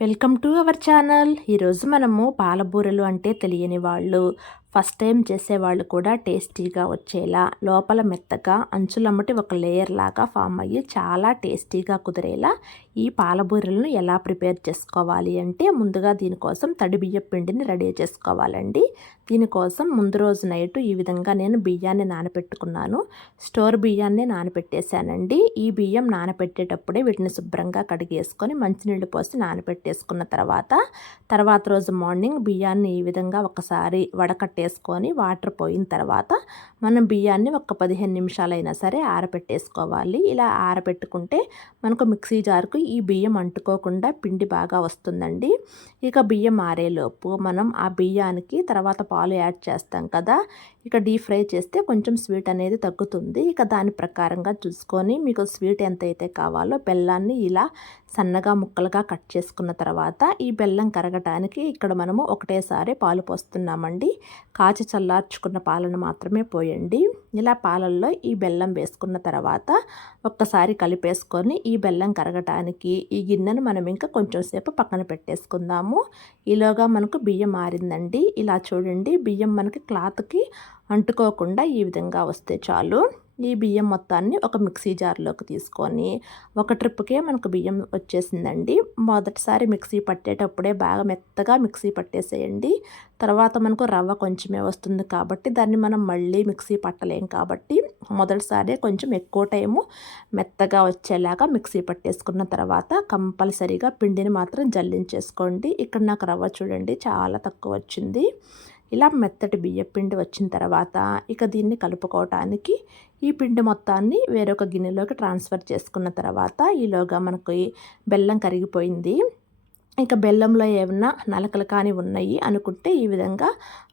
Welcome to our channel. ఈరోజు మనము పాలబూరలు అంటే తెలియని వాళ్ళు. ఫస్ట్ టైం చేసేవాళ్ళు కూడా టేస్టీగా వచ్చేలా లోపల మెత్తగా అంచులమ్మటి ఒక లేయర్ లాగా ఫామ్ అయ్యి చాలా టేస్టీగా కుదిరేలా ఈ పాలబూరలను ఎలా ప్రిపేర్ చేసుకోవాలి అంటే ముందుగా దీనికోసం తడి బియ్యం పిండిని రెడీ చేసుకోవాలండి. దీనికోసం ముందు రోజు నైట్ ఈ విధంగా నేను బియ్యాన్ని నానబెట్టుకున్నాను స్టోర్ బియ్యాన్ని నానబెట్టేశానండి ఈ బియ్యం నానబెట్టేటప్పుడే వీటిని శుభ్రంగా కడిగేసుకొని మంచినీళ్ళు పోసి నానబెట్టేసుకున్న తర్వాత తర్వాత రోజు మార్నింగ్ బియ్యాన్ని ఈ విధంగా ఒకసారి వడకట్టే వేసుకొని వాటర్ పోయిన తర్వాత మనం బియ్యాన్ని ఒక పదిహేను నిమిషాలైనా సరే ఆరబెట్టేసుకోవాలి ఇలా ఆరబెట్టుకుంటే మనకు మిక్సీ జార్కు ఈ బియ్యం అంటుకోకుండా పిండి బాగా వస్తుందండి. ఇక బియ్యం ఆరేలోపు మనం ఆ బియ్యానికి తర్వాత పాలు యాడ్ చేస్తాం కదా ఇక డీప్ ఫ్రై చేస్తే కొంచెం స్వీట్ అనేది తగ్గుతుంది. ఇక దాని ప్రకారంగా చూసుకొని మీకు స్వీట్ ఎంతైతే కావాలో బెల్లాన్ని ఇలా సన్నగా ముక్కలుగా కట్ చేసుకున్న తర్వాత ఈ బెల్లం కరగటానికి ఇక్కడ మనము ఒకటేసారి పాలు పోస్తున్నామండి. కాచి చల్లార్చుకున్న పాలను మాత్రమే పోయండి. ఇలా పాలల్లో ఈ బెల్లం వేసుకున్న తర్వాత ఒక్కసారి కలిపేసుకొని ఈ బెల్లం కరగటానికి ఈ గిన్నెను మనం ఇంకా కొంచెం సేపు పక్కన పెట్టేసుకుందాము. ఈలోగా మనకు బియ్యం మారిందండి. ఇలా చూడండి బియ్యం మనకి క్లాత్కి అంటుకోకుండా ఈ విధంగా వస్తే చాలు. ఈ బియ్యం మొత్తాన్ని ఒక మిక్సీ జార్లోకి తీసుకొని ఒక ట్రిప్కే మనకు బియ్యం వచ్చేసిందండి. మొదటిసారి మిక్సీ పట్టేటప్పుడే బాగా మెత్తగా మిక్సీ పట్టేసేయండి. తర్వాత మనకు రవ్వ కొంచెమే వస్తుంది కాబట్టి దాన్ని మనం మళ్ళీ మిక్సీ పట్టలేం కాబట్టి మొదటిసారి కొంచెం ఎక్కువ టైము మెత్తగా వచ్చేలాగా మిక్సీ పట్టేసుకున్న తర్వాత కంపల్సరీగా పిండిని మాత్రం జల్లించేసుకోండి. ఇక్కడ నాకు రవ్వ చూడండి చాలా తక్కువ వచ్చింది. ఇలా మెత్తటి బియ్యపిండి వచ్చిన తర్వాత ఇక దీన్ని కలుపుకోవటానికి ఈ పిండి మొత్తాన్ని వేరొక గిన్నెలోకి ట్రాన్స్ఫర్ చేసుకున్న తర్వాత ఈలోగా మనకి బెల్లం కరిగిపోయింది. ఇక బెల్లంలో ఏమన్నా నలకలు కానీ ఉన్నాయి అనుకుంటే ఈ విధంగా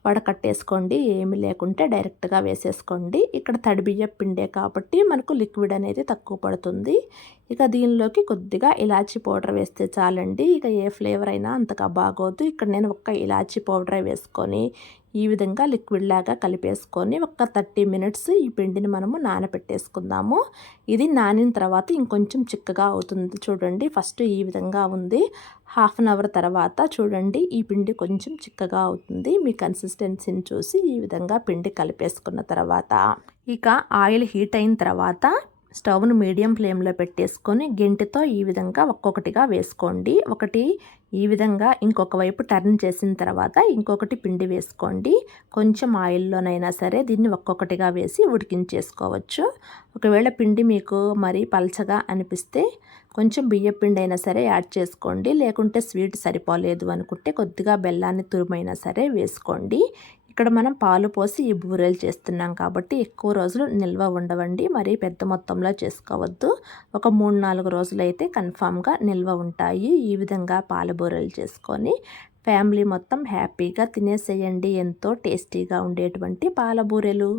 వడకట్టేసుకోండి ఏమి లేకుంటే డైరెక్ట్గా వేసేసుకోండి. ఇక్కడ తడి బియ్య పిండే కాబట్టి మనకు లిక్విడ్ అనేది తక్కువ పడుతుంది. ఇక దీనిలోకి కొద్దిగా ఇలాచీ పౌడర్ వేస్తే చాలండి. ఇక ఏ ఫ్లేవర్ అయినా అంతగా బాగోదు. ఇక్కడ నేను ఒక్క ఇలాచీ పౌడర్ వేసుకొని ఈ విధంగా లిక్విడ్ లాగా కలిపేసుకొని ఒక థర్టీ మినిట్స్ ఈ పిండిని మనము నానబెట్టేసుకుందాము. ఇది నానిన తర్వాత ఇంకొంచెం చిక్కగా అవుతుంది చూడండి. ఫస్ట్ ఈ విధంగా ఉంది. హాఫ్ అన్ అవర్ తర్వాత చూడండి ఈ పిండి కొంచెం చిక్కగా అవుతుంది. మీ కన్సిస్టెన్సీని చూసి ఈ విధంగా పిండి కలిపేసుకున్న తర్వాత ఇక ఆయిల్ హీట్ అయిన తర్వాత స్టవ్ను మీడియం ఫ్లేమ్లో పెట్టేసుకొని గెంటితో ఈ విధంగా ఒక్కొక్కటిగా వేసుకోండి. ఒకటి ఈ విధంగా ఇంకొక వైపు టర్న్ చేసిన తర్వాత ఇంకొకటి పిండి వేసుకోండి. కొంచెం ఆయిల్లోనైనా సరే దీన్ని ఒక్కొక్కటిగా వేసి ఉడికించేసుకోవచ్చు. ఒకవేళ పిండి మీకు మరీ పలచగా అనిపిస్తే కొంచెం బియ్య పిండి అయినా సరే యాడ్ చేసుకోండి. లేకుంటే స్వీట్ సరిపోలేదు అనుకుంటే కొద్దిగా బెల్లాన్ని తురుమైనా సరే వేసుకోండి. ఇక్కడ మనం పాలు పోసి ఈ బూరెలు చేస్తున్నాం కాబట్టి ఎక్కువ రోజులు నిల్వ ఉండవండి. మరీ పెద్ద మొత్తంలో చేసుకోవద్దు. ఒక మూడు నాలుగు రోజులు అయితే కన్ఫామ్గా నిల్వ ఉంటాయి. ఈ విధంగా పాల బూరెలు చేసుకొని ఫ్యామిలీ మొత్తం హ్యాపీగా తినేసేయండి. ఎంతో టేస్టీగా ఉండేటువంటి పాల బూరెలు.